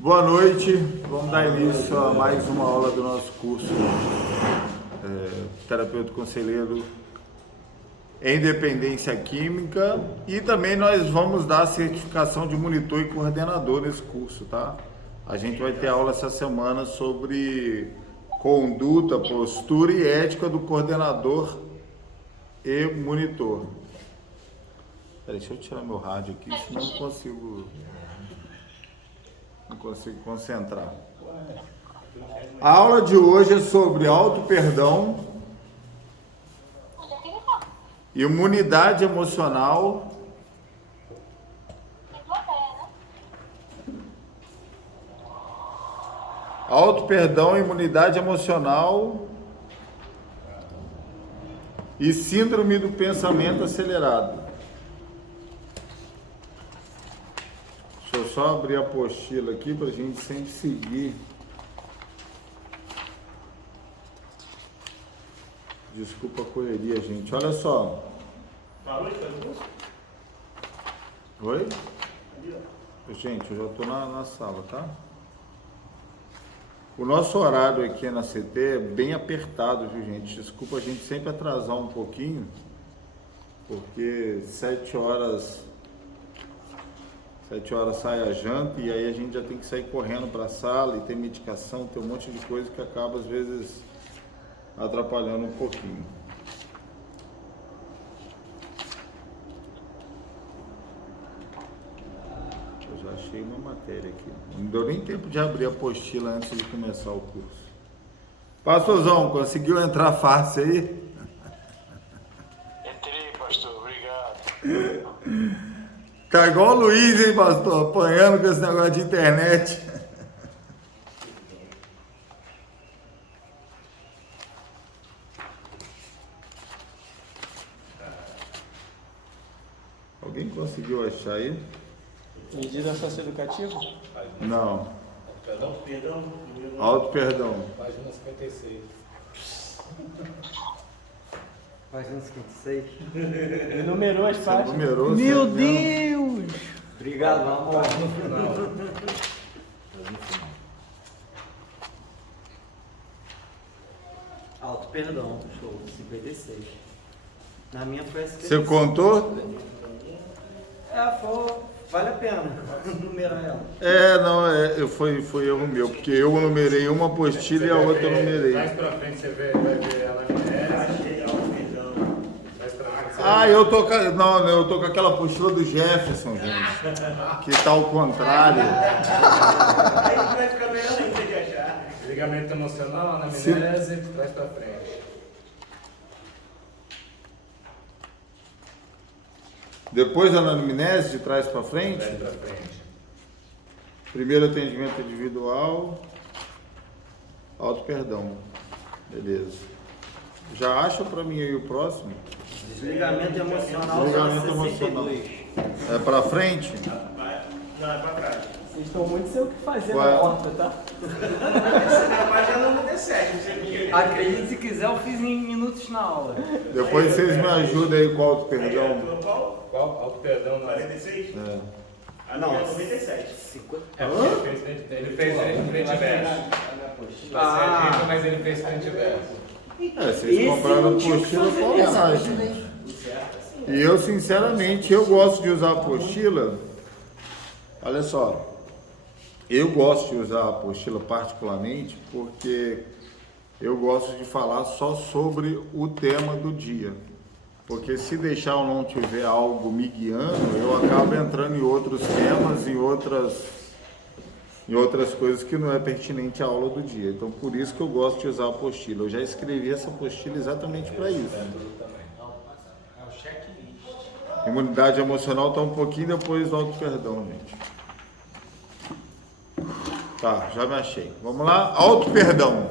Boa noite, vamos dar início a mais uma aula do nosso curso Terapeuta Conselheiro em Dependência Química, e também nós vamos dar a certificação de monitor e coordenador nesse curso, tá? A gente vai ter aula essa semana sobre conduta, postura e ética do coordenador e monitor. Peraí, deixa eu tirar meu rádio aqui, senão eu não consigo concentrar. A aula de hoje é sobre auto-perdão, imunidade emocional, auto-perdão, imunidade emocional e síndrome do pensamento acelerado. Deixa eu só abrir a apostila aqui para a gente sempre seguir. Desculpa a correria, gente. Olha só. Oi? Gente, eu já estou na sala, tá? O nosso horário aqui na CT é bem apertado, viu, gente? Desculpa a gente sempre atrasar um pouquinho, porque 7 horas sai a janta e aí a gente já tem que sair correndo para a sala e tem medicação, tem um monte de coisa que acaba às vezes atrapalhando um pouquinho. Eu já achei uma matéria aqui. Não deu nem tempo de abrir a apostila antes de começar o curso. Pastorzão, conseguiu entrar fácil aí? Entrei, pastor, obrigado. Tá igual o Luiz, hein, pastor? Apanhando com esse negócio de internet. Alguém conseguiu achar aí? Medida socioeducativa? Não. Perdão. Auto-perdão. Página 56. Página 56. Ele numerou as Você páginas. numerou? Meu você mesmo? Deus! Obrigado, amor. No final. Alto perdão, show, 56. Na minha foi a 56. Você contou? Vale a pena numerar ela. Não, foi erro meu, porque eu numerei uma apostila e a outra eu numerei. Mais pra frente você vai ver ela merece. Mais pra frente Eu tô com aquela apostila do Jefferson, gente, que tá ao contrário. Aí vai ficar melhor ainda de achar. Ligamento emocional, anamnese, traz pra frente. Depois a anamnese de trás para frente. Traz pra frente. Primeiro atendimento individual. Auto-perdão. Beleza. Já acha para mim aí o próximo? Desligamento emocional. Desligamento só emocional. 62. É para frente? Não, é pra trás. Vocês estão muito sem o que fazer Ué. na porta, tá? Essa na página número 17, não sei porquê. Acredite se quiser, eu fiz em minutos na aula. Depois vocês me ajudam aí com o auto-perdão. Qual? Auto perdão na 46? É. A minha é 97. 50. Ele fez frente e verso. Mas ele fez frente e verso. Vocês compraram a apostila com homenagem. E eu, sinceramente, eu gosto de usar a apostila. Olha só. Eu gosto de usar a apostila particularmente porque eu gosto de falar só sobre o tema do dia. Porque se deixar eu não tiver algo me guiando, eu acabo entrando em outros temas, em outras coisas que não é pertinente à aula do dia. Então, por isso que eu gosto de usar a apostila. Eu já escrevi essa apostila exatamente para isso. Imunidade emocional está um pouquinho depois do auto-perdão, gente. Tá, já me achei. Vamos lá, auto-perdão.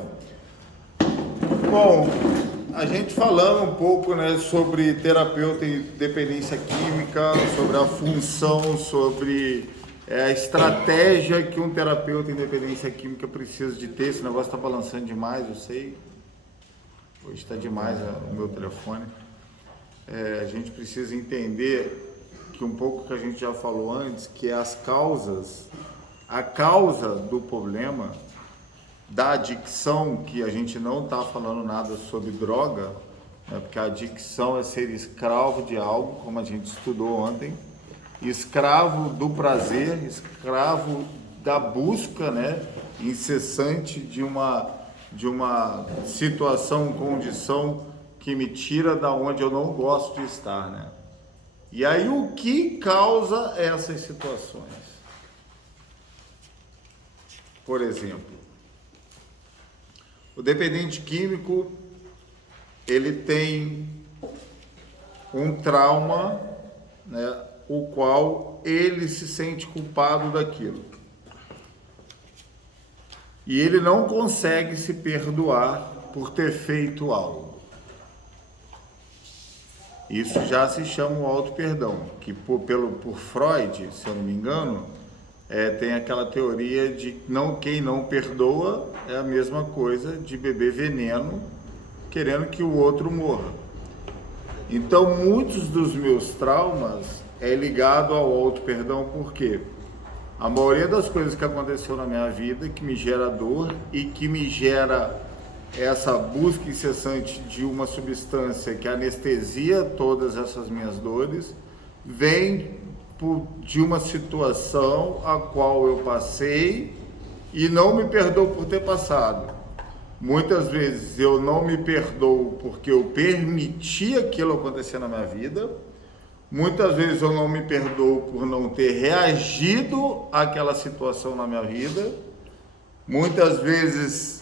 Bom, a gente falando um pouco, né, sobre terapeuta em dependência química, sobre a função, sobre a estratégia que um terapeuta em dependência química precisa de ter. Esse negócio está balançando demais, eu sei. Hoje está demais o meu telefone. A gente precisa entender que um pouco que a gente já falou antes, que as causas a causa do problema da adicção, que a gente não está falando nada sobre droga, né, porque a adicção é ser escravo de algo, como a gente estudou ontem, escravo do prazer, escravo da busca, né, incessante de uma situação, condição que me tira da onde eu não gosto de estar, né? E aí o que causa essas situações? Por exemplo, o dependente químico, ele tem um trauma, né, o qual ele se sente culpado daquilo. E ele não consegue se perdoar por ter feito algo. Isso já se chama o auto-perdão, que por Freud, se eu não me engano, tem aquela teoria de quem não perdoa é a mesma coisa de beber veneno querendo que o outro morra. Então, muitos dos meus traumas é ligado ao auto-perdão, por quê? A maioria das coisas que aconteceu na minha vida, que me gera dor e que me gera essa busca incessante de uma substância que anestesia todas essas minhas dores, vem de uma situação a qual eu passei e não me perdoo por ter passado. Muitas vezes eu não me perdoo porque eu permiti aquilo acontecer na minha vida. Muitas vezes eu não me perdoo por não ter reagido àquela situação na minha vida. Muitas vezes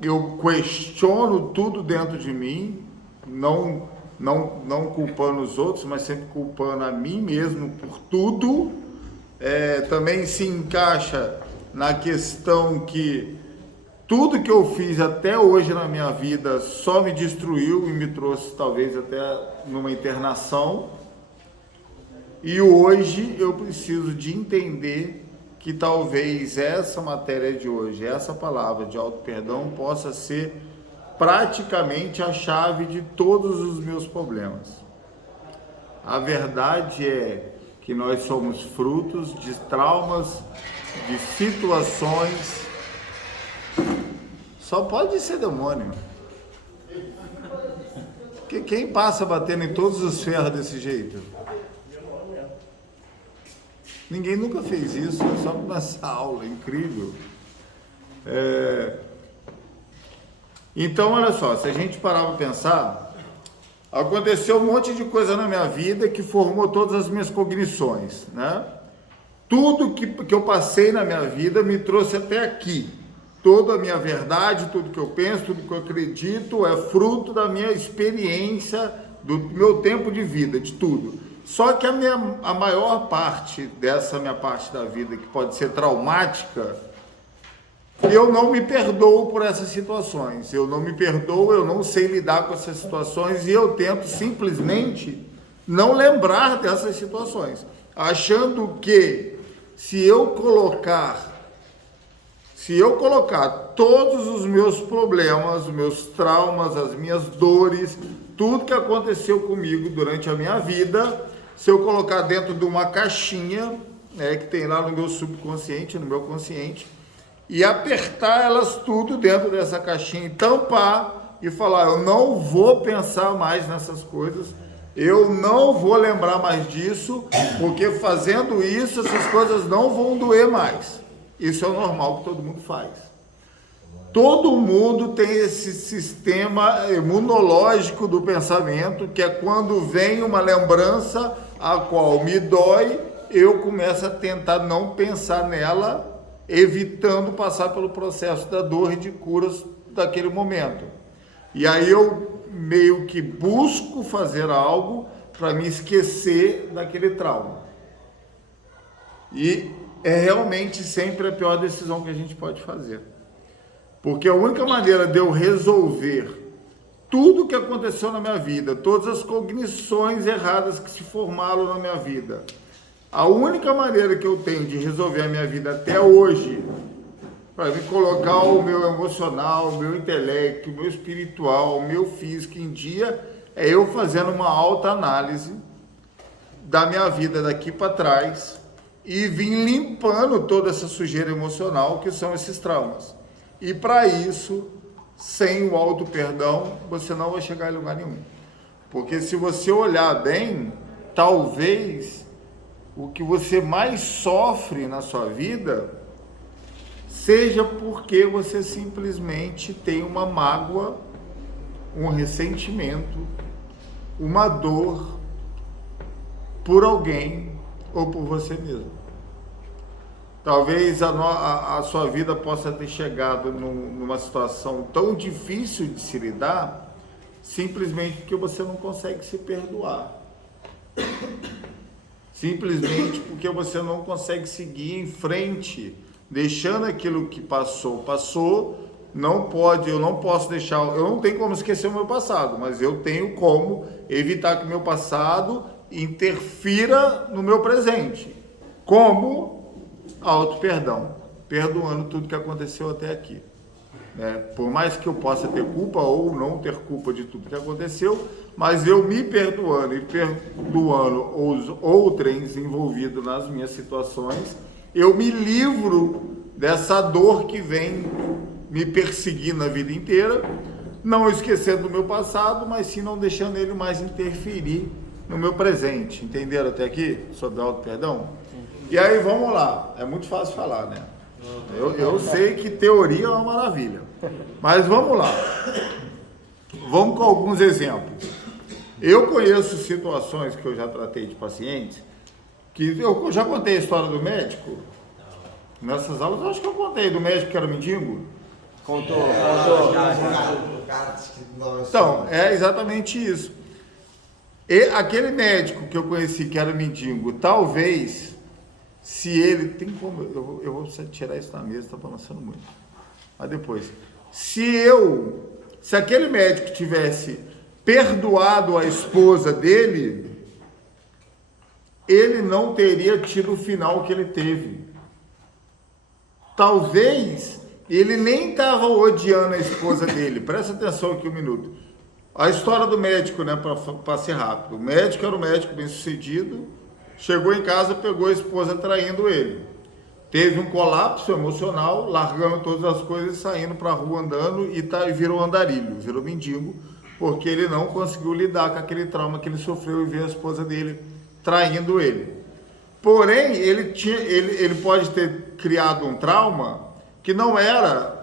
eu questiono tudo dentro de mim, não culpando os outros, mas sempre culpando a mim mesmo por tudo. Também se encaixa na questão que tudo que eu fiz até hoje na minha vida só me destruiu e me trouxe talvez até numa internação. E hoje eu preciso de entender que talvez essa matéria de hoje, essa palavra de auto-perdão possa ser praticamente a chave de todos os meus problemas. A verdade é que nós somos frutos de traumas, de situações. Só pode ser demônio. Porque quem passa batendo em todos os ferros desse jeito? Ninguém nunca fez isso, só nessa aula, incrível. Então, olha só, se a gente parar para pensar, aconteceu um monte de coisa na minha vida que formou todas as minhas cognições, né? Tudo que eu passei na minha vida me trouxe até aqui. Toda a minha verdade, tudo que eu penso, tudo que eu acredito é fruto da minha experiência, do meu tempo de vida, de tudo. Só que a maior parte dessa minha parte da vida, que pode ser traumática, eu não me perdoo por essas situações. Eu não me perdoo, eu não sei lidar com essas situações e eu tento simplesmente não lembrar dessas situações, achando que se eu colocar todos os meus problemas, os meus traumas, as minhas dores, tudo que aconteceu comigo durante a minha vida, se eu colocar dentro de uma caixinha, que tem lá no meu subconsciente, no meu consciente, e apertar elas tudo dentro dessa caixinha e tampar e falar, eu não vou pensar mais nessas coisas, eu não vou lembrar mais disso, porque fazendo isso, essas coisas não vão doer mais. Isso é o normal que todo mundo faz. Todo mundo tem esse sistema imunológico do pensamento, que é quando vem uma lembrança a qual me dói, eu começo a tentar não pensar nela, evitando passar pelo processo da dor e de curas daquele momento. E aí eu meio que busco fazer algo para me esquecer daquele trauma. E é realmente sempre a pior decisão que a gente pode fazer. Porque a única maneira de eu resolver tudo que aconteceu na minha vida, todas as cognições erradas que se formaram na minha vida, a única maneira que eu tenho de resolver a minha vida até hoje, para me colocar o meu emocional, o meu intelecto, o meu espiritual, o meu físico em dia, é eu fazendo uma autoanálise da minha vida daqui para trás e vir limpando toda essa sujeira emocional que são esses traumas. E para isso, sem o auto-perdão, você não vai chegar em lugar nenhum. Porque se você olhar bem, talvez o que você mais sofre na sua vida seja porque você simplesmente tem uma mágoa, um ressentimento, uma dor por alguém ou por você mesmo. Talvez a sua vida possa ter chegado numa situação tão difícil de se lidar, simplesmente porque você não consegue se perdoar. Simplesmente porque você não consegue seguir em frente, deixando aquilo que passou. Eu não posso deixar, eu não tenho como esquecer o meu passado, mas eu tenho como evitar que o meu passado interfira no meu presente. Como? Auto-perdão, perdoando tudo que aconteceu até aqui. Por mais que eu possa ter culpa ou não ter culpa de tudo que aconteceu, mas eu me perdoando e perdoando os outrens envolvidos nas minhas situações, eu me livro dessa dor que vem me perseguindo a vida inteira, não esquecendo do meu passado, mas sim não deixando ele mais interferir no meu presente. Entenderam até aqui sobre auto-perdão? E aí vamos lá, é muito fácil falar, né? Eu sei que teoria é uma maravilha, mas vamos lá, vamos com alguns exemplos. Eu conheço situações que eu já tratei de pacientes, que eu já contei a história do médico, nessas aulas eu acho que eu contei, do médico que era mendigo. Contou. Então, é exatamente isso. E aquele médico que eu conheci que era mendigo, talvez, se ele tem como, eu vou tirar isso da mesa, tá balançando muito. Mas depois, se aquele médico tivesse perdoado a esposa dele, ele não teria tido o final que ele teve. Talvez ele nem estava odiando a esposa dele. Presta atenção aqui um minuto. A história do médico, né, para ser rápido. O médico era um médico bem sucedido, chegou em casa, pegou a esposa traindo ele. Teve um colapso emocional, largando todas as coisas, saindo para a rua andando e virou andarilho, virou mendigo, porque ele não conseguiu lidar com aquele trauma que ele sofreu e ver a esposa dele traindo ele. Porém, ele pode ter criado um trauma que não era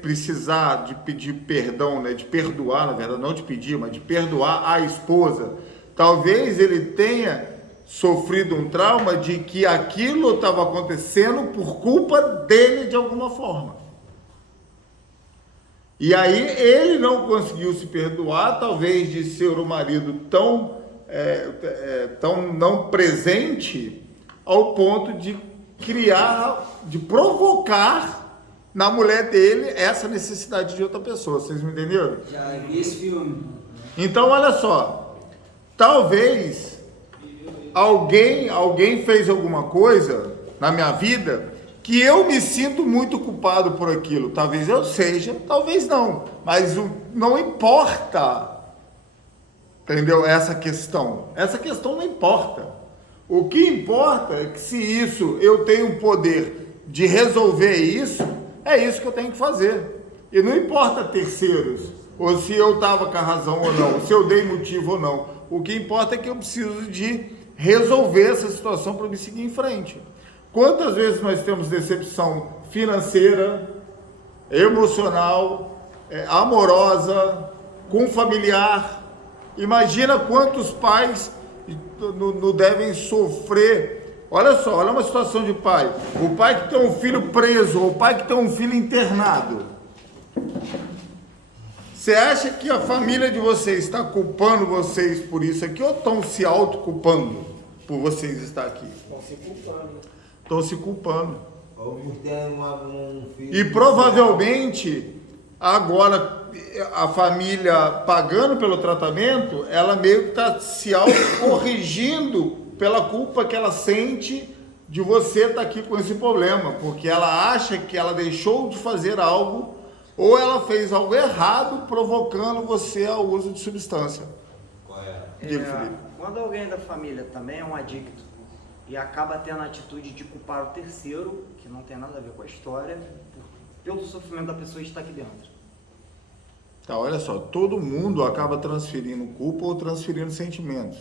precisar de pedir perdão, né, de perdoar, na verdade, não de pedir, mas de perdoar a esposa. Talvez ele tenha sofrido um trauma de que aquilo estava acontecendo por culpa dele de alguma forma. E aí ele não conseguiu se perdoar, talvez de ser o marido tão não presente, ao ponto de provocar na mulher dele essa necessidade de outra pessoa. Vocês me entenderam? Já vi esse filme. Então, olha só, talvez alguém fez alguma coisa na minha vida que eu me sinto muito culpado por aquilo. Talvez eu seja, talvez não, mas não importa, entendeu? Essa questão não importa. O que importa é que se eu tenho o poder de resolver isso, é isso que eu tenho que fazer. E não importa terceiros, ou se eu estava com a razão ou não, se eu dei motivo ou não. O que importa é que eu preciso de resolver essa situação para me seguir em frente. Quantas vezes nós temos decepção financeira, emocional, amorosa, com familiar? Imagina quantos pais não devem sofrer. Olha só, olha uma situação de pai. O pai que tem um filho preso, ou o pai que tem um filho internado. Você acha que a família de vocês está culpando vocês por isso aqui, ou estão se autoculpando por vocês estar aqui? Estão se culpando. Estão se culpando. Ou por ter um filho. E provavelmente, agora, a família pagando pelo tratamento, ela meio que está se autocorrigindo pela culpa que ela sente de você estar aqui com esse problema, porque ela acha que ela deixou de fazer algo, ou ela fez algo errado, provocando você ao uso de substância. Qual é? Diga, Felipe. Quando alguém da família também é um adicto, e acaba tendo a atitude de culpar o terceiro, que não tem nada a ver com a história, pelo sofrimento da pessoa que está aqui dentro. Tá, olha só, todo mundo acaba transferindo culpa ou transferindo sentimentos.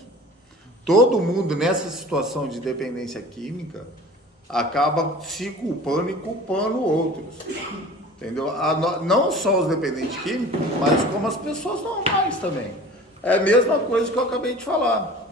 Todo mundo nessa situação de dependência química acaba se culpando e culpando outros. Entendeu? Não só os dependentes químicos, mas como as pessoas normais também. É a mesma coisa que eu acabei de falar.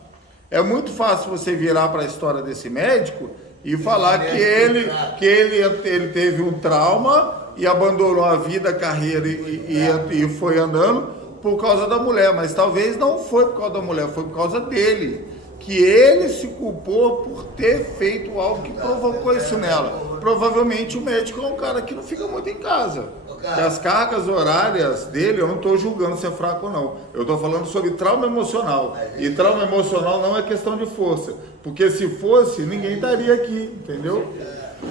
É muito fácil você virar para a história desse médico e falar que ele teve um trauma e abandonou a vida, a carreira e foi andando por causa da mulher. Mas talvez não foi por causa da mulher, foi por causa dele. Que ele se culpou por ter feito algo que provocou isso nela. Provavelmente o médico é um cara que não fica muito em casa. Que as cargas horárias dele, eu não estou julgando se é fraco ou não. Eu estou falando sobre trauma emocional. E trauma emocional não é questão de força. Porque se fosse, ninguém estaria aqui, entendeu?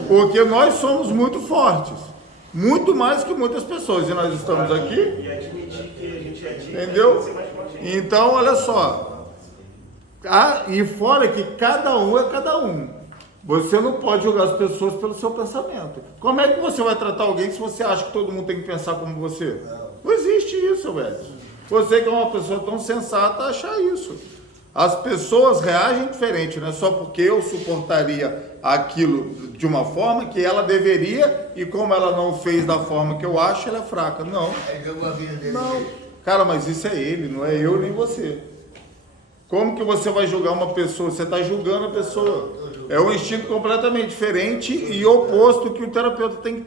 Porque nós somos muito fortes. Muito mais que muitas pessoas. E nós estamos aqui. E admitir que a gente é digno, Entendeu? ser mais forte. Então, olha só. E fora que cada um é cada um. Você não pode julgar as pessoas pelo seu pensamento. Como é que você vai tratar alguém se você acha que todo mundo tem que pensar como você? Não existe isso, velho. Você que é uma pessoa tão sensata achar isso. As pessoas reagem diferente, não é só porque eu suportaria aquilo de uma forma que ela deveria e como ela não fez da forma que eu acho, ela é fraca. Não. Não. Cara, mas isso é ele, não é eu nem você. Como que você vai julgar uma pessoa? Você está julgando a pessoa. É um instinto completamente diferente e oposto que o terapeuta tem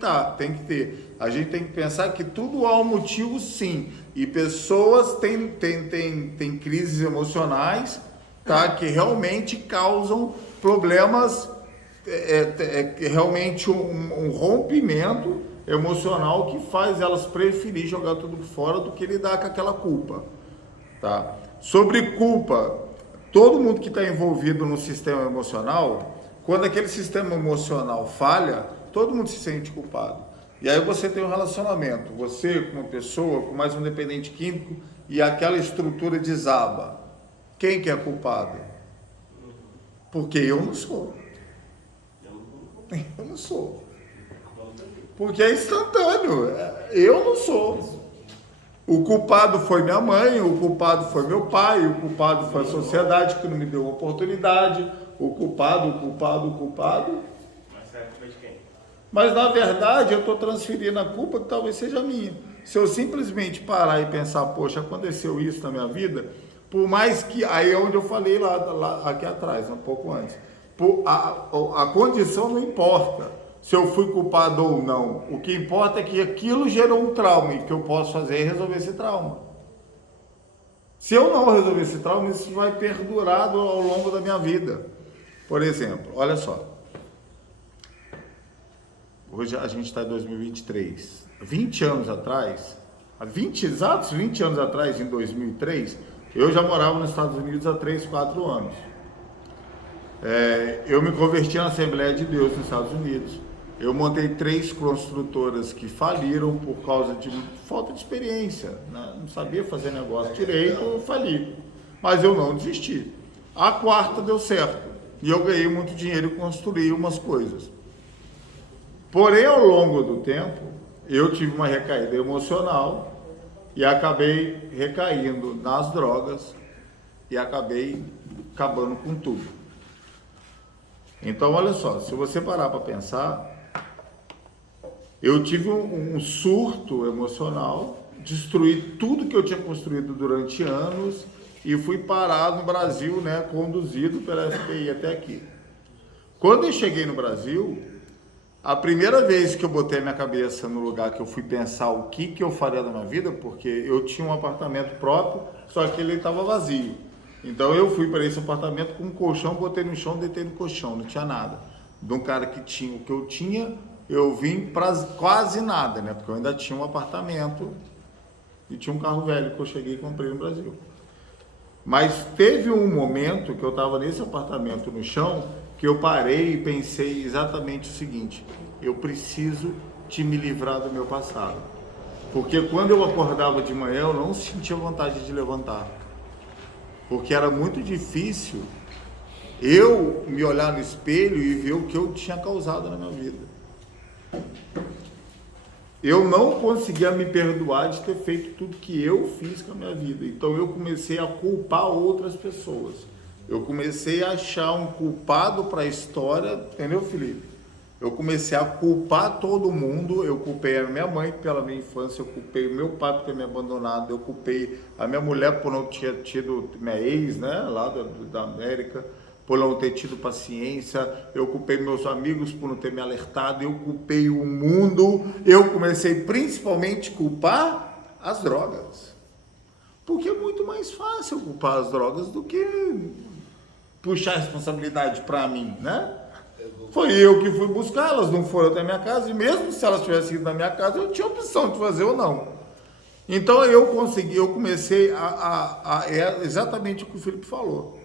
que ter. A gente tem que pensar que tudo há um motivo, sim. E pessoas têm crises emocionais, tá? Que realmente causam problemas, realmente um rompimento emocional que faz elas preferir jogar tudo fora do que lidar com aquela culpa, tá? Sobre culpa, todo mundo que está envolvido no sistema emocional, quando aquele sistema emocional falha, todo mundo se sente culpado. E aí você tem um relacionamento, você com uma pessoa, com mais um dependente químico, e aquela estrutura desaba. Quem que é culpado? Porque eu não sou. Eu não sou. Porque é instantâneo. Eu não sou. O culpado foi minha mãe, o culpado foi meu pai, o culpado foi a sociedade que não me deu oportunidade, o culpado. Mas será culpa de quem? Mas na verdade eu estou transferindo a culpa que talvez seja minha. Se eu simplesmente parar e pensar, poxa, aconteceu isso na minha vida, por mais que, aí é onde eu falei aqui atrás, um pouco antes, a condição não importa. Se eu fui culpado ou não, o que importa é que aquilo gerou um trauma e o que eu posso fazer é resolver esse trauma. Se eu não resolver esse trauma, isso vai perdurar ao longo da minha vida. Por exemplo, olha só. Hoje a gente está em 2023. 20 anos atrás, exatos 20 anos atrás, em 2003, eu já morava nos Estados Unidos há 3, 4 anos. Eu me converti na Assembleia de Deus nos Estados Unidos. Eu montei 3 construtoras que faliram por causa de falta de experiência, né? Não sabia fazer negócio direito, eu fali. Mas eu não desisti. A 4ª deu certo. E eu ganhei muito dinheiro e construí umas coisas. Porém, ao longo do tempo, eu tive uma recaída emocional e acabei recaindo nas drogas e acabei acabando com tudo. Então, olha só, se você parar para pensar, eu tive um surto emocional, destruí tudo que eu tinha construído durante anos e fui parar no Brasil, né, conduzido pela FBI até aqui. Quando eu cheguei no Brasil, a primeira vez que eu botei minha cabeça no lugar que eu fui pensar o que eu faria da minha vida, porque eu tinha um apartamento próprio, só que ele estava vazio. Então eu fui para esse apartamento com um colchão, botei no chão, deitei no colchão, não tinha nada. De um cara que tinha o que eu tinha, eu vim para quase nada, né? Porque eu ainda tinha um apartamento e tinha um carro velho que eu cheguei e comprei no Brasil. Mas teve um momento que eu estava nesse apartamento no chão, que eu parei e pensei exatamente o seguinte: eu preciso de me livrar do meu passado. Porque quando eu acordava de manhã, eu não sentia vontade de levantar. Porque era muito difícil eu me olhar no espelho e ver o que eu tinha causado na minha vida. Eu não conseguia me perdoar de ter feito tudo que eu fiz com a minha vida. Então eu comecei a culpar outras pessoas. Eu comecei a achar um culpado para a história, entendeu, Felipe? Eu comecei a culpar todo mundo. Eu culpei a minha mãe pela minha infância, eu culpei o meu pai por ter me abandonado, eu culpei a minha mulher por não ter tido, minha ex, né, lá da América, por não ter tido paciência, eu culpei meus amigos por não ter me alertado, eu culpei o mundo, eu comecei principalmente a culpar as drogas. Porque é muito mais fácil culpar as drogas do que puxar a responsabilidade para mim, né? Foi eu que fui buscar, elas não foram até a minha casa, e mesmo se elas tivessem ido na minha casa, eu tinha opção de fazer ou não. Então eu comecei é exatamente o que o Felipe falou.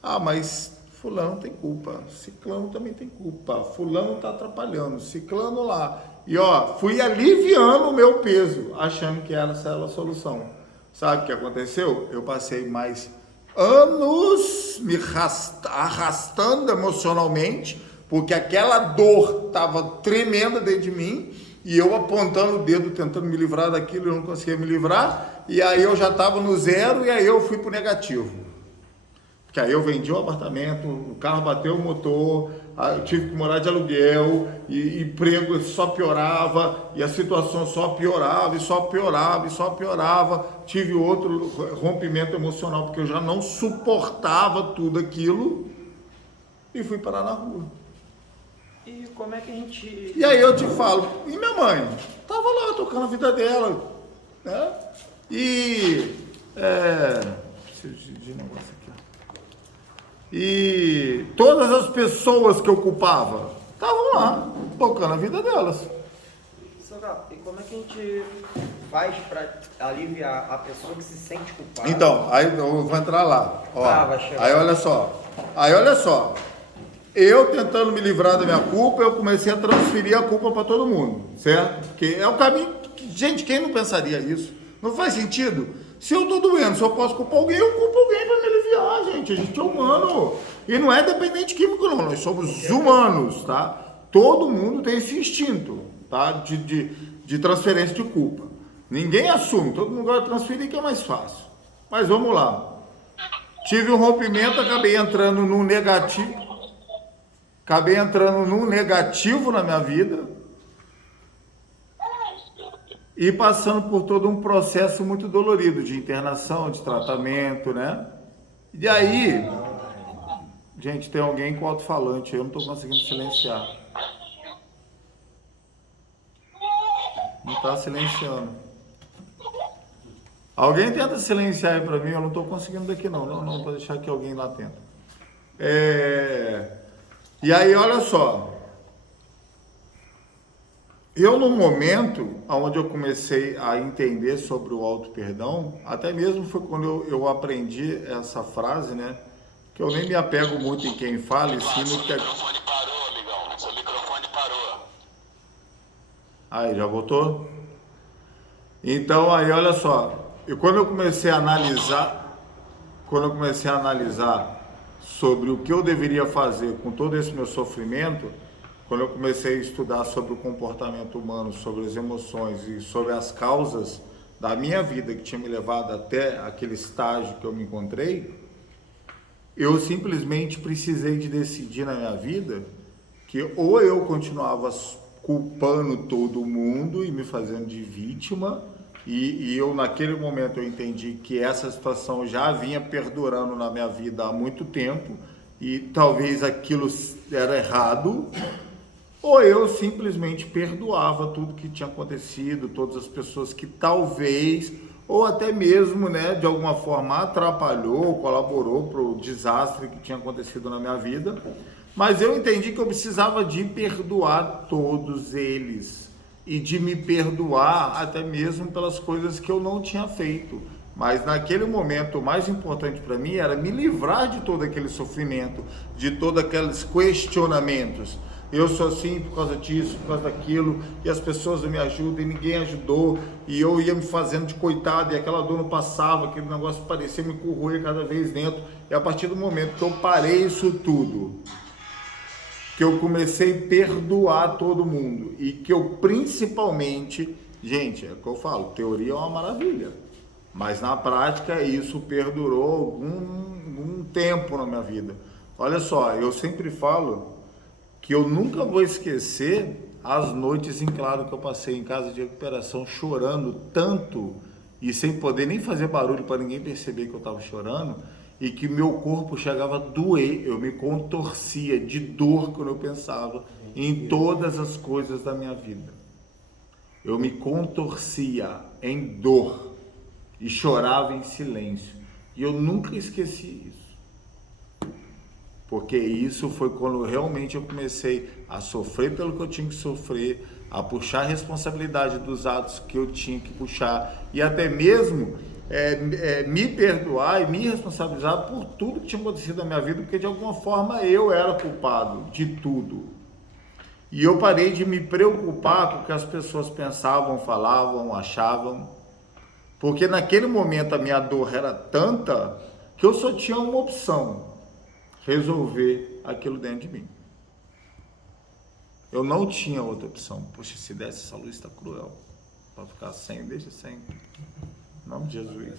Ah, mas fulano tem culpa, ciclano também tem culpa, fulano está atrapalhando, ciclano lá. E fui aliviando o meu peso, achando que essa era a solução. Sabe o que aconteceu? Eu passei mais anos me arrastando emocionalmente, porque aquela dor estava tremenda dentro de mim, e eu apontando o dedo, tentando me livrar daquilo, eu não conseguia me livrar, e aí eu já estava no zero, e aí eu fui para o negativo. Porque aí eu vendi o apartamento, o carro bateu o motor, eu tive que morar de aluguel, e emprego só piorava, e a situação só piorava, e só piorava, e só piorava. Tive outro rompimento emocional, porque eu já não suportava tudo aquilo, e fui parar na rua. E como é que a gente... E aí eu te falo, e minha mãe? Tava lá tocando a vida dela, né? E... preciso de negócio aqui, ó. E todas as pessoas que eu culpava estavam lá, tocando a vida delas. E como é que a gente faz para aliviar a pessoa que se sente culpada? Então, aí eu vou entrar lá. Vai chegar. Aí olha só. Eu tentando me livrar da minha culpa, eu comecei a transferir a culpa para todo mundo, certo? Porque é o caminho que, gente, quem não pensaria isso? Não faz sentido. Se eu tô doendo, se eu posso culpar alguém, eu culpo alguém para me aliviar, gente. A gente é humano. E não é dependente químico, não. Nós somos humanos, tá? Todo mundo tem esse instinto, tá? De transferência de culpa. Ninguém assume, todo mundo gosta de transferir, que é mais fácil. Mas vamos lá. Tive um rompimento, acabei entrando num negativo. Na minha vida e passando por todo um processo muito dolorido de internação, de tratamento, né? E aí, gente, tem alguém com alto-falante, eu não estou conseguindo silenciar. Não está silenciando. Alguém tenta silenciar aí para mim, eu não estou conseguindo daqui não, vou deixar que alguém lá tenta. E aí, olha só, eu no momento onde eu comecei a entender sobre o auto-perdão, até mesmo foi quando eu aprendi essa frase, né, que eu nem me apego muito em quem fala, e sim no que... Seu microfone parou, amigão, seu microfone parou. Aí, já voltou? Então, aí, olha só, quando eu comecei a analisar sobre o que eu deveria fazer com todo esse meu sofrimento, quando eu comecei a estudar sobre o comportamento humano, sobre as emoções e sobre as causas da minha vida que tinha me levado até aquele estágio que eu me encontrei, eu simplesmente precisei de decidir na minha vida que ou eu continuava culpando todo mundo e me fazendo de vítima, e eu naquele momento eu entendi que essa situação já vinha perdurando na minha vida há muito tempo e talvez aquilo era errado, ou eu simplesmente perdoava tudo que tinha acontecido, todas as pessoas que talvez, ou até mesmo, né, de alguma forma atrapalhou, colaborou para o desastre que tinha acontecido na minha vida, mas eu entendi que eu precisava de perdoar todos eles. E de me perdoar até mesmo pelas coisas que eu não tinha feito. Mas naquele momento o mais importante para mim era me livrar de todo aquele sofrimento, de todos aqueles questionamentos. eu sou assim por causa disso, por causa daquilo, e as pessoas não me ajudam, e ninguém ajudou, e eu ia me fazendo de coitado, e aquela dor não passava, aquele negócio parecia me corroer cada vez dentro. E a partir do momento que eu parei isso tudo, que eu comecei a perdoar todo mundo, e que eu principalmente, gente, é o que eu falo, teoria é uma maravilha, mas na prática isso perdurou algum tempo na minha vida. Olha só, eu sempre falo que eu nunca vou esquecer as noites em claro que eu passei em casa de recuperação chorando tanto e sem poder nem fazer barulho para ninguém perceber que eu estava chorando, e que meu corpo chegava a doer, eu me contorcia de dor quando eu pensava em todas as coisas da minha vida. Eu me contorcia em dor e chorava em silêncio, e eu nunca esqueci isso. Porque isso foi quando realmente eu comecei a sofrer pelo que eu tinha que sofrer, a puxar a responsabilidade dos atos que eu tinha que puxar, e até mesmo me perdoar e me responsabilizar por tudo que tinha acontecido na minha vida, porque de alguma forma eu era culpado de tudo. E eu parei de me preocupar com o que as pessoas pensavam, falavam, achavam, porque naquele momento a minha dor era tanta que eu só tinha uma opção: resolver aquilo dentro de mim. Eu não tinha outra opção. Poxa, se desse essa luz está cruel. Para ficar sem, deixa sem. Em nome de Jesus.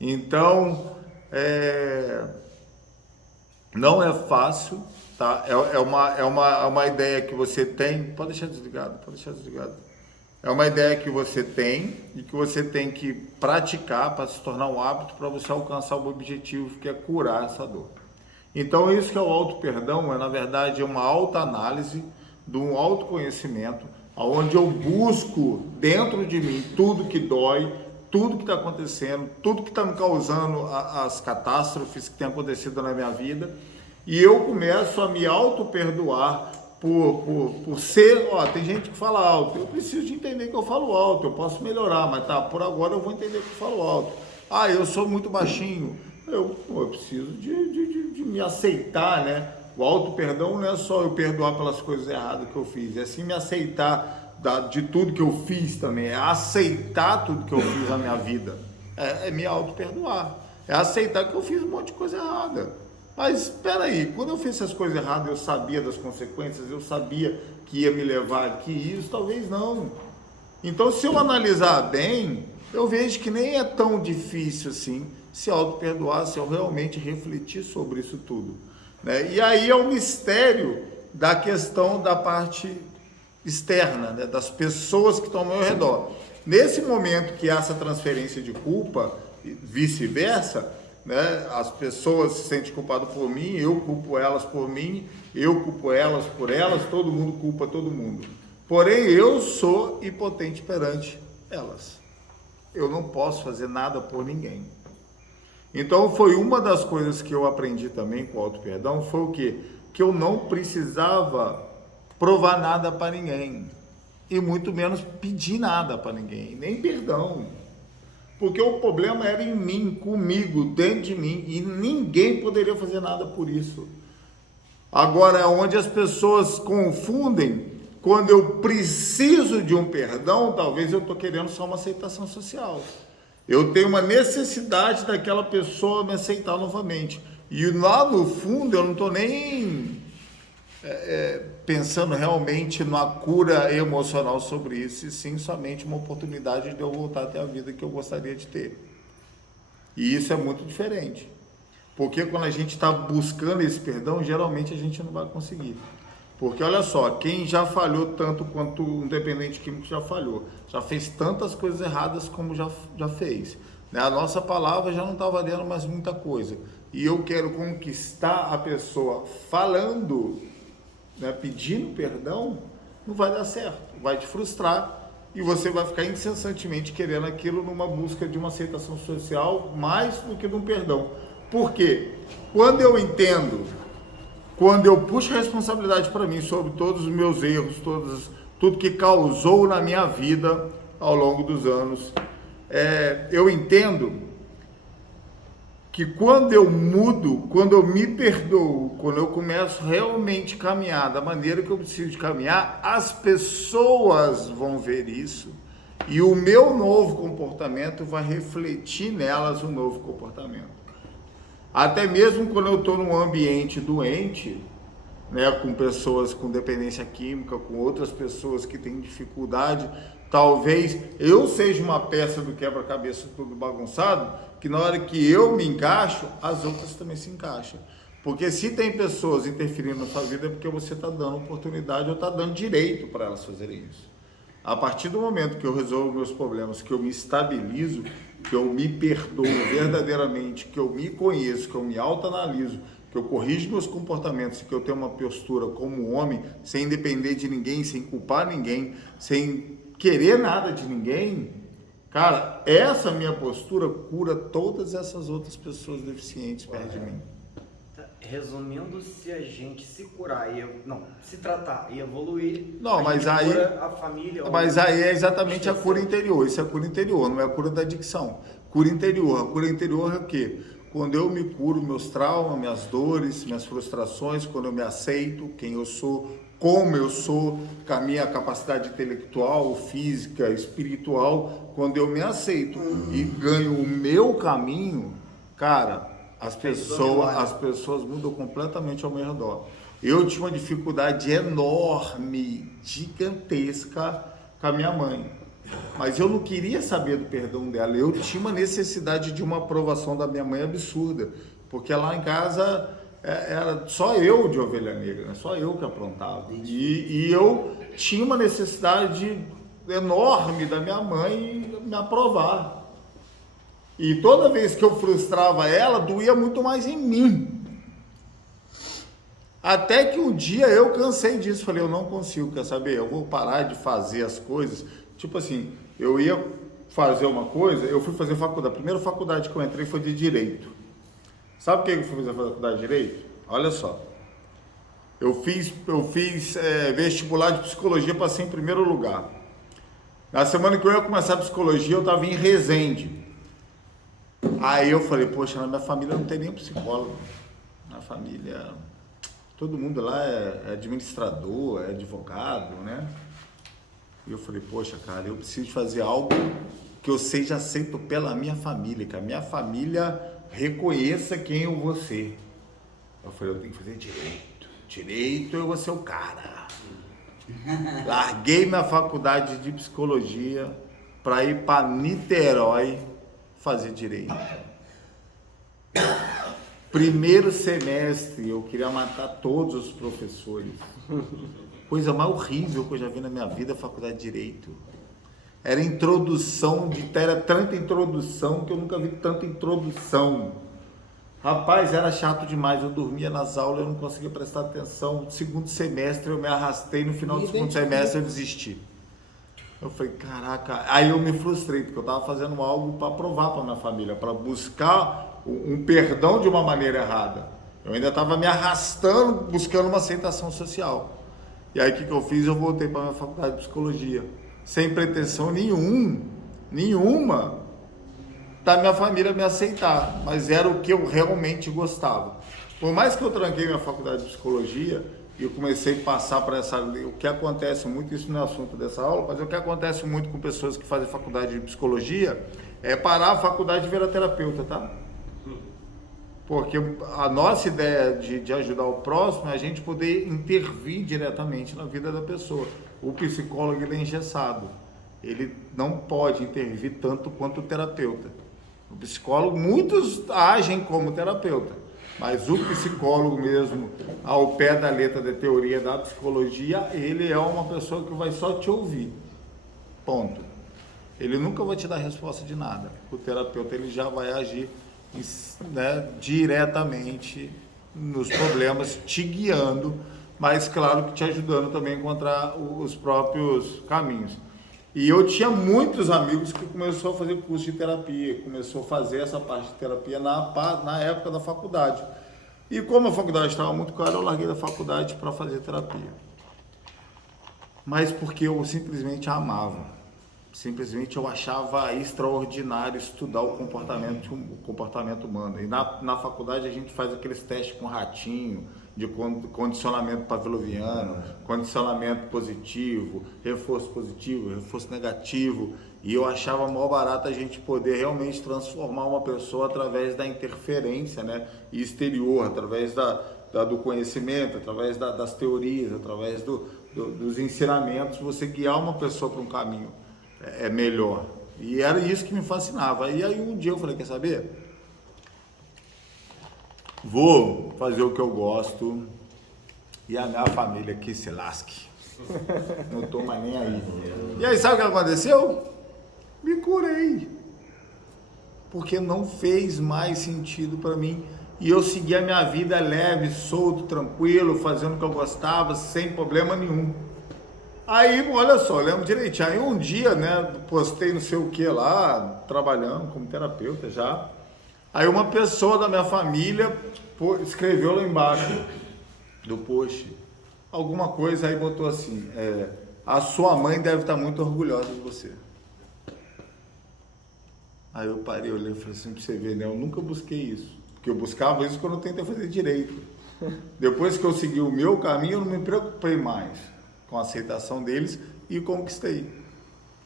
Então, não é fácil, tá? É uma ideia que você tem. Pode deixar desligado, pode deixar desligado. É uma ideia que você tem e que você tem que praticar para se tornar um hábito, para você alcançar o objetivo, que é curar essa dor. Então, isso que é o auto-perdão, na verdade, é uma autoanálise, de um autoconhecimento, onde eu busco dentro de mim tudo que dói, tudo que está acontecendo, tudo que está me causando as catástrofes que têm acontecido na minha vida, e eu começo a me auto-perdoar por ser, tem gente que fala alto, eu preciso de entender que eu falo alto, eu posso melhorar, mas por agora eu vou entender que eu falo alto. Eu sou muito baixinho, eu preciso de me aceitar, né? O auto-perdão não é só eu perdoar pelas coisas erradas que eu fiz, é assim me aceitar de tudo que eu fiz também, é aceitar tudo que eu fiz na minha vida, é me auto-perdoar, é aceitar que eu fiz um monte de coisa errada. Mas espera aí, quando eu fiz essas coisas erradas, eu sabia das consequências, eu sabia que ia me levar aqui, isso talvez não. Então, se eu analisar bem, eu vejo que nem é tão difícil assim se auto-perdoar, se eu realmente refletir sobre isso tudo, né? E aí é o mistério da questão da parte externa, né? Das pessoas que estão ao meu redor. Nesse momento que há essa transferência de culpa, vice-versa, né? As pessoas se sentem culpadas por mim, eu culpo elas por mim, eu culpo elas por elas, todo mundo culpa todo mundo. Porém, eu sou impotente perante elas. Eu não posso fazer nada por ninguém. Então, foi uma das coisas que eu aprendi também com o auto-perdão, foi o quê? Que eu não precisava provar nada para ninguém, e muito menos pedir nada para ninguém, nem perdão. Porque o problema era em mim, comigo, dentro de mim, e ninguém poderia fazer nada por isso. Agora, onde as pessoas confundem, quando eu preciso de um perdão, talvez eu estou querendo só uma aceitação social. Eu tenho uma necessidade daquela pessoa me aceitar novamente. E lá no fundo eu não estou nem pensando realmente na cura emocional sobre isso, e sim somente uma oportunidade de eu voltar a ter a vida que eu gostaria de ter. E isso é muito diferente. Porque quando a gente está buscando esse perdão, geralmente a gente não vai conseguir. Porque olha só, quem já falhou tanto quanto um dependente químico já falhou, já fez tantas coisas erradas como já fez, né? A nossa palavra já não está valendo mais muita coisa. E eu quero conquistar a pessoa falando, né, pedindo perdão, não vai dar certo, vai te frustrar e você vai ficar incessantemente querendo aquilo numa busca de uma aceitação social mais do que de um perdão. Por quê? Quando eu entendo, quando eu puxo a responsabilidade para mim sobre todos os meus erros, tudo que causou na minha vida ao longo dos anos, eu entendo que quando eu mudo, quando eu me perdoo, quando eu começo realmente a caminhar da maneira que eu preciso de caminhar, as pessoas vão ver isso e o meu novo comportamento vai refletir nelas um novo comportamento. Até mesmo quando eu estou num ambiente doente, né, com pessoas com dependência química, com outras pessoas que têm dificuldade, talvez eu seja uma peça do quebra-cabeça tudo bagunçado, que na hora que eu me encaixo, as outras também se encaixam. Porque se tem pessoas interferindo na sua vida, é porque você está dando oportunidade ou está dando direito para elas fazerem isso. A partir do momento que eu resolvo meus problemas, que eu me estabilizo, que eu me perdoo verdadeiramente, que eu me conheço, que eu me autoanaliso, que eu corrijo meus comportamentos, que eu tenho uma postura como homem, sem depender de ninguém, sem culpar ninguém, sem querer nada de ninguém, cara, essa minha postura cura todas essas outras pessoas deficientes perto de mim. Resumindo, se a gente se curar se tratar e evoluir, Não, mas gente aí, cura a família. mas aí é exatamente a cura interior. Isso é a cura interior, não é a cura da adicção. Cura interior. A cura interior é o quê? Quando eu me curo meus traumas, minhas dores, minhas frustrações, quando eu me aceito, quem eu sou, como eu sou, com a minha capacidade intelectual, física, espiritual, quando eu me aceito e ganho o meu caminho, cara, as pessoas mudam completamente ao meu redor. Eu tinha uma dificuldade enorme, gigantesca com a minha mãe, mas eu não queria saber do perdão dela. Eu tinha uma necessidade de uma aprovação da minha mãe absurda, porque lá em casa era só eu de ovelha negra, né? Só eu que aprontava. E eu tinha uma necessidade enorme da minha mãe me aprovar. E toda vez que eu frustrava ela, doía muito mais em mim. Até que um dia eu cansei disso, falei, eu não consigo, quer saber? Eu vou parar de fazer as coisas. Tipo assim, eu ia fazer uma coisa, eu fui fazer faculdade. A primeira faculdade que eu entrei foi de Direito. Sabe por que eu fui fazer faculdade de Direito? Olha só. Eu fiz vestibular de Psicologia, passei em primeiro lugar. Na semana que eu ia começar a Psicologia, eu estava em Resende. Aí eu falei, poxa, na minha família não tem nem psicólogo. Na família, todo mundo lá é administrador, é advogado, né? E eu falei, poxa, cara, eu preciso fazer algo que eu seja aceito pela minha família, que a minha família reconheça quem eu vou ser. Eu falei, eu tenho que fazer direito. Direito, eu vou ser o cara. Larguei minha faculdade de Psicologia para ir para Niterói fazer direito. Primeiro semestre, eu queria matar todos os professores. Coisa mais horrível que eu já vi na minha vida, a faculdade de Direito. Era introdução, era tanta introdução que eu nunca vi tanta introdução. Rapaz, era chato demais, eu dormia nas aulas, eu não conseguia prestar atenção. Segundo semestre eu me arrastei, no final do segundo semestre eu desisti. Eu falei, caraca, aí eu me frustrei, porque eu estava fazendo algo para provar para minha família, para buscar um perdão de uma maneira errada. Eu ainda estava me arrastando, buscando uma aceitação social. E aí o que eu fiz? Eu voltei para a minha faculdade de Psicologia, sem pretensão nenhuma da minha família me aceitar, mas era o que eu realmente gostava. Por mais que eu tranquei minha faculdade de Psicologia, e eu comecei a passar para o que acontece muito, isso não é assunto dessa aula, mas o que acontece muito com pessoas que fazem faculdade de Psicologia é parar a faculdade e virar terapeuta, tá? Porque a nossa ideia de ajudar o próximo é a gente poder intervir diretamente na vida da pessoa. O psicólogo, ele é engessado, ele não pode intervir tanto quanto o terapeuta. O psicólogo, muitos agem como terapeuta, mas o psicólogo mesmo, ao pé da letra da teoria da psicologia, ele é uma pessoa que vai só te ouvir, ponto. Ele nunca vai te dar resposta de nada. O terapeuta, ele já vai agir, né, diretamente nos problemas, te guiando, mas claro que te ajudando também a encontrar os próprios caminhos. E eu tinha muitos amigos que começaram a fazer curso de terapia, começou a fazer essa parte de terapia na época da faculdade. E como a faculdade estava muito cara, eu larguei da faculdade para fazer terapia. Mas porque eu simplesmente amava. Simplesmente eu achava extraordinário estudar o comportamento humano. E na faculdade a gente faz aqueles testes com ratinho, de condicionamento pavloviano, condicionamento positivo, reforço negativo. E eu achava mó barato a gente poder realmente transformar uma pessoa através da interferência, né, exterior, através do conhecimento, através das teorias, através dos ensinamentos, você guiar uma pessoa para um caminho melhor. E era isso que me fascinava. E aí um dia eu falei, quer saber? Vou fazer o que eu gosto e a minha família que se lasque. Não tô mais nem aí. E aí sabe o que aconteceu? Me curei. Porque não fez mais sentido para mim. E eu segui a minha vida leve, solto, tranquilo, fazendo o que eu gostava, sem problema nenhum. Aí, olha só, lembro direitinho. Aí um dia, né, postei não sei o que lá, trabalhando como terapeuta já. Aí uma pessoa da minha família escreveu lá embaixo do post alguma coisa, aí botou assim, a sua mãe deve estar muito orgulhosa de você. Aí eu parei, olhei e falei assim, pra você ver, né, eu nunca busquei isso. Porque eu buscava isso quando eu tentei fazer direito. Depois que eu segui o meu caminho, eu não me preocupei mais com a aceitação deles e conquistei.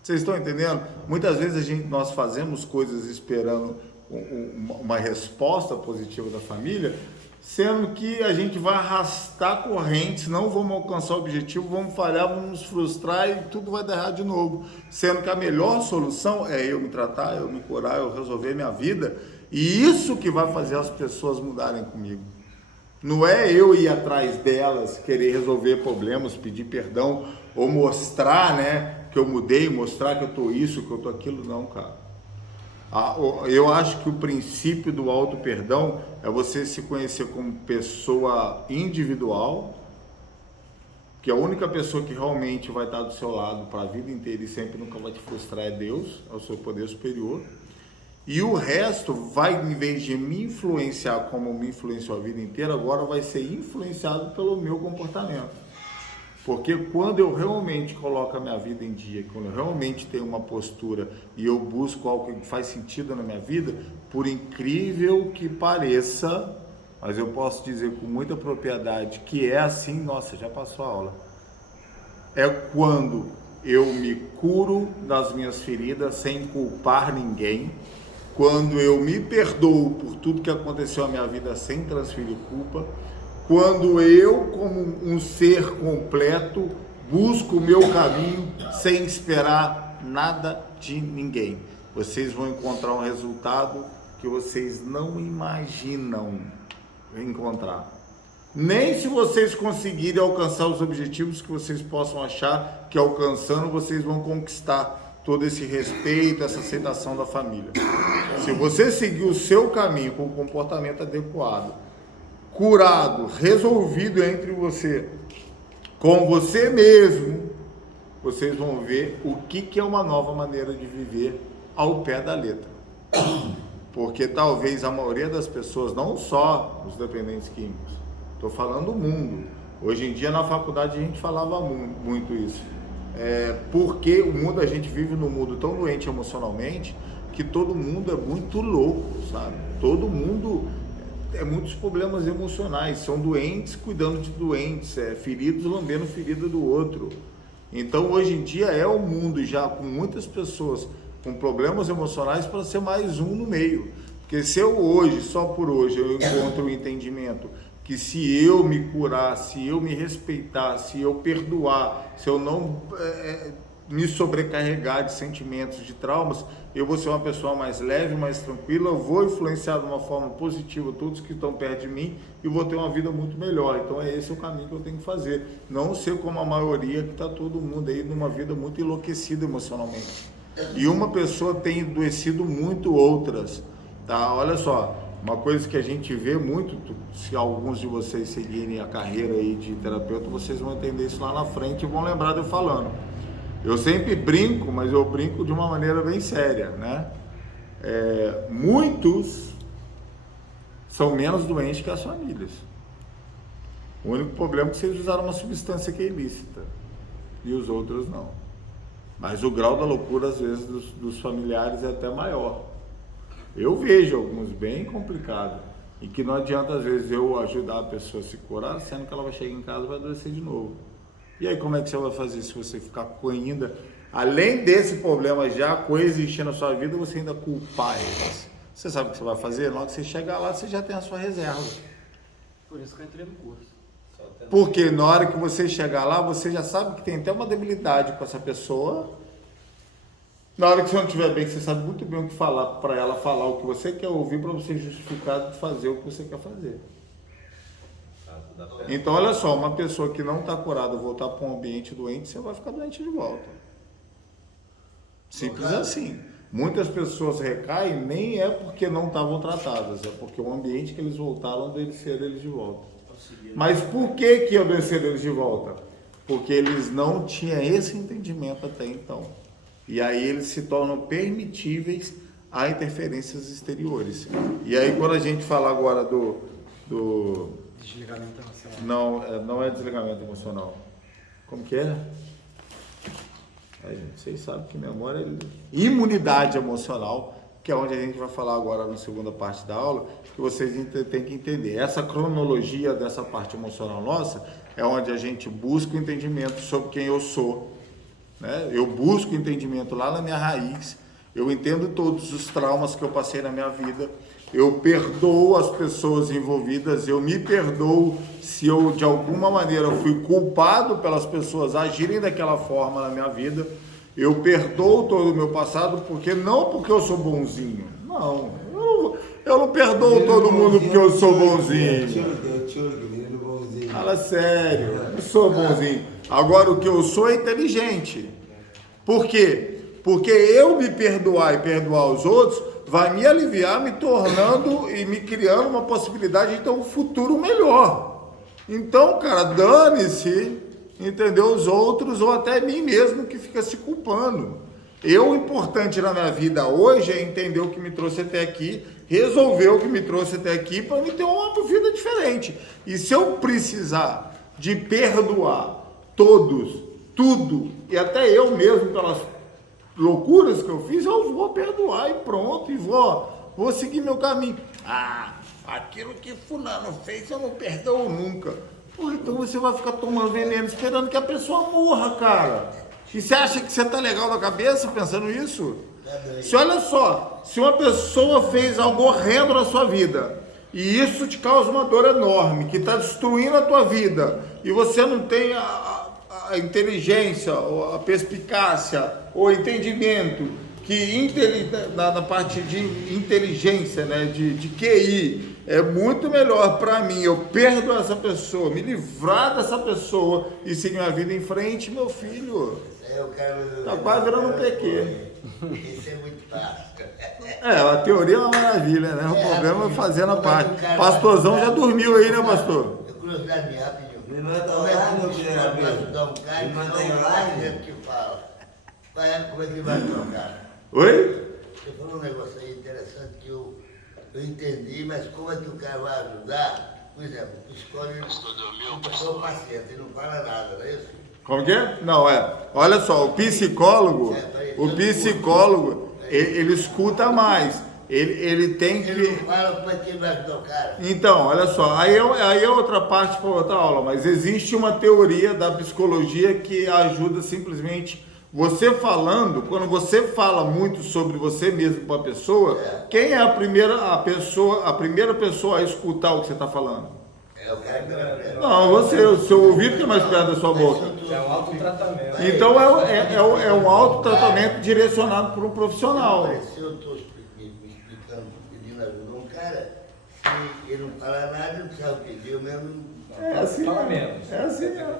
Vocês estão entendendo? Muitas vezes nós fazemos coisas esperando uma resposta positiva da família, sendo que a gente vai arrastar correntes, não vamos alcançar o objetivo, vamos falhar, vamos nos frustrar e tudo vai dar errado de novo. Sendo que a melhor solução é eu me tratar, eu me curar, eu resolver minha vida, e isso que vai fazer as pessoas mudarem comigo. Não é eu ir atrás delas, querer resolver problemas, pedir perdão, ou mostrar, né, que eu mudei, mostrar que eu tô isso, que eu tô aquilo, não, cara. Eu acho que o princípio do auto-perdão é você se conhecer como pessoa individual, que a única pessoa que realmente vai estar do seu lado para a vida inteira e sempre nunca vai te frustrar é Deus, é o seu poder superior. E o resto vai, em vez de me influenciar como me influenciou a vida inteira, agora vai ser influenciado pelo meu comportamento. Porque quando eu realmente coloco a minha vida em dia, quando eu realmente tenho uma postura e eu busco algo que faz sentido na minha vida, por incrível que pareça, mas eu posso dizer com muita propriedade que é assim, nossa, já passou a aula. É quando eu me curo das minhas feridas sem culpar ninguém, quando eu me perdoo por tudo que aconteceu na minha vida sem transferir culpa, quando eu, como um ser completo, busco o meu caminho sem esperar nada de ninguém. Vocês vão encontrar um resultado que vocês não imaginam encontrar. Nem se vocês conseguirem alcançar os objetivos que vocês possam achar que alcançando vocês vão conquistar todo esse respeito, essa aceitação da família. Se você seguir o seu caminho com o comportamento adequado, curado, resolvido entre você, com você mesmo, vocês vão ver o que é uma nova maneira de viver ao pé da letra. Porque talvez a maioria das pessoas, não só os dependentes químicos, estou falando do mundo. Hoje em dia na faculdade a gente falava muito isso. Porque o mundo, a gente vive num mundo tão doente emocionalmente que todo mundo é muito louco, sabe? Todo mundo é muitos problemas emocionais, são doentes cuidando de doentes, feridos lambendo ferida do outro. Então hoje em dia é o mundo já com muitas pessoas com problemas emocionais para ser mais um no meio. Porque se eu hoje, só por hoje, eu encontro o entendimento que se eu me curar, se eu me respeitar, se eu perdoar, se eu não me sobrecarregar de sentimentos, de traumas, eu vou ser uma pessoa mais leve, mais tranquila, eu vou influenciar de uma forma positiva todos que estão perto de mim e vou ter uma vida muito melhor. Então é esse o caminho que eu tenho que fazer. Não ser como a maioria que está todo mundo aí numa vida muito enlouquecida emocionalmente. E uma pessoa tem adoecido muito outras, tá? Olha só, uma coisa que a gente vê muito, se alguns de vocês seguirem a carreira aí de terapeuta, vocês vão entender isso lá na frente e vão lembrar de eu falando. Eu sempre brinco, mas eu brinco de uma maneira bem séria, né? Muitos são menos doentes que as famílias. O único problema é que vocês usaram uma substância que é ilícita e os outros não. Mas o grau da loucura, às vezes, dos familiares é até maior. Eu vejo alguns bem complicados, e que não adianta, às vezes, eu ajudar a pessoa a se curar, sendo que ela vai chegar em casa e vai adoecer de novo. E aí, como é que você vai fazer se você ficar com ainda, além desse problema já coexistindo na sua vida, você ainda culpar eles? Você sabe o que você vai fazer? Na hora que você chegar lá, você já tem a sua reserva. Por isso que eu entrei no curso. Porque na hora que você chegar lá, você já sabe que tem até uma debilidade com essa pessoa. Na hora que você não estiver bem, você sabe muito bem o que falar para ela falar o que você quer ouvir para você justificar de fazer o que você quer fazer. Então, olha só, uma pessoa que não está curada voltar para um ambiente doente, você vai ficar doente de volta. Simples assim. Muitas pessoas recaem nem é porque não estavam tratadas, é porque o ambiente que eles voltaram adoeceram eles de volta. Mas por que adoeceram eles de volta? Porque eles não tinham esse entendimento até então. E aí eles se tornam permitíveis a interferências exteriores. E aí quando a gente fala agora do Desligamento emocional. não é desligamento emocional. Como que é? Gente, vocês sabem que memória é imunidade emocional, que é onde a gente vai falar agora na segunda parte da aula, que vocês têm que entender. Essa cronologia dessa parte emocional nossa é onde a gente busca o entendimento sobre quem eu sou, né? Eu busco o entendimento lá na minha raiz, eu entendo todos os traumas que eu passei na minha vida, eu perdoo as pessoas envolvidas, eu me perdoo se eu de alguma maneira fui culpado pelas pessoas agirem daquela forma na minha vida, eu perdoo todo o meu passado, porque eu sou bonzinho, não, eu não perdoo todo mundo porque eu sou bonzinho. Fala sério, eu sou bonzinho. Agora o que eu sou é inteligente. Por quê? Porque eu me perdoar e perdoar os outros vai me aliviar, me tornando e me criando uma possibilidade de ter um futuro melhor. Então, cara, dane-se, entendeu? Os outros ou até mim mesmo que fica se culpando. O importante na minha vida hoje é entender o que me trouxe até aqui, resolver o que me trouxe até aqui para me ter uma vida diferente. E se eu precisar de perdoar todos, tudo, e até eu mesmo pelas loucuras que eu fiz, eu vou perdoar e pronto, e vou seguir meu caminho. Aquilo que fulano fez eu não perdoo nunca. Porra, então você vai ficar tomando veneno esperando que a pessoa morra, cara. E você acha que você tá legal na cabeça pensando isso? Se olha só, se uma pessoa fez algo horrendo na sua vida, e isso te causa uma dor enorme, que está destruindo a tua vida, e você não tem a inteligência, ou a perspicácia, ou entendimento, que na parte de inteligência, né, de QI, é muito melhor para mim eu perdoar essa pessoa, me livrar dessa pessoa e seguir minha vida em frente, meu filho. Tá quase virando um PQ. Isso é muito fácil. A teoria é uma maravilha, né? O problema é fazendo a parte. Pastorzão já dormiu aí, né, pastor? Eu curiosidade minha, rapidinho. Me manda lá, meu filho. Ajudar um cara Me manda que lá, não gente que fala. Como é que vai tocar? Oi? Você falou um negócio aí interessante que eu entendi, mas como é que o cara vai ajudar? Por exemplo, o psicólogo é o paciente, ele não fala nada, não é isso? Como que é? Não, olha só, o psicólogo, ele escuta mais. Ele tem que... Ele não fala como é que ele vai ajudar o cara. Então, olha só, aí é outra parte para outra aula, mas existe uma teoria da psicologia que ajuda simplesmente você falando, quando você fala muito sobre você mesmo para a pessoa, quem é a primeira pessoa a escutar o que você está falando? É o cara que Não, você, o seu ouvido que é mais perto da sua boca. É um autotratamento. Então é um autotratamento direcionado por um profissional. Se eu estou me explicando, pedindo ajuda a um cara, se ele não fala nada, eu não sabe pedir, eu mesmo... É assim, Fala menos. é assim mesmo.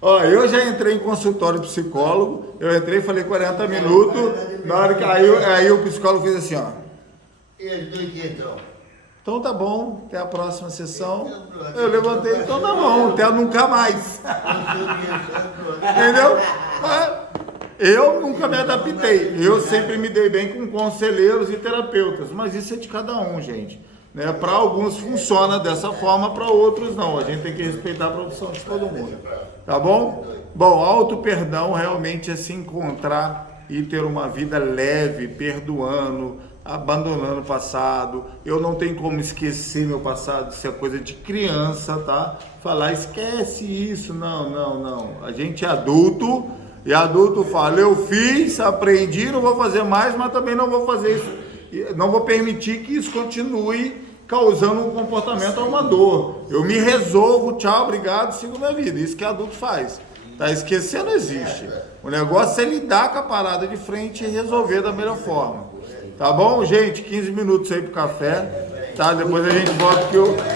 Ó, eu já entrei em consultório de psicólogo, eu entrei, falei 40 minutos, na hora que aí o psicólogo fez assim, ó. E ajudou em que então? Então tá bom, até a próxima sessão. Eu levantei, então tá bom, até nunca mais. Entendeu? Eu nunca me adaptei, eu sempre me dei bem com conselheiros e terapeutas, mas isso é de cada um, gente. né? Para alguns funciona dessa forma, para outros não. A gente tem que respeitar a profissão de todo mundo. Tá bom? Bom, auto-perdão realmente é se encontrar e ter uma vida leve, perdoando, abandonando o passado. Eu não tenho como esquecer meu passado, isso é coisa de criança, tá? Falar, esquece isso, não. A gente é adulto, e adulto fala, eu fiz, aprendi, não vou fazer mais, mas também não vou fazer isso, não vou permitir que isso continue causando um comportamento amador. Eu me resolvo, tchau, obrigado, sigo minha vida. Isso que adulto faz. Tá? Esquecer não existe. O negócio é lidar com a parada de frente e resolver da melhor forma. Tá bom, gente? 15 minutos aí pro café. Tá? Depois a gente volta que eu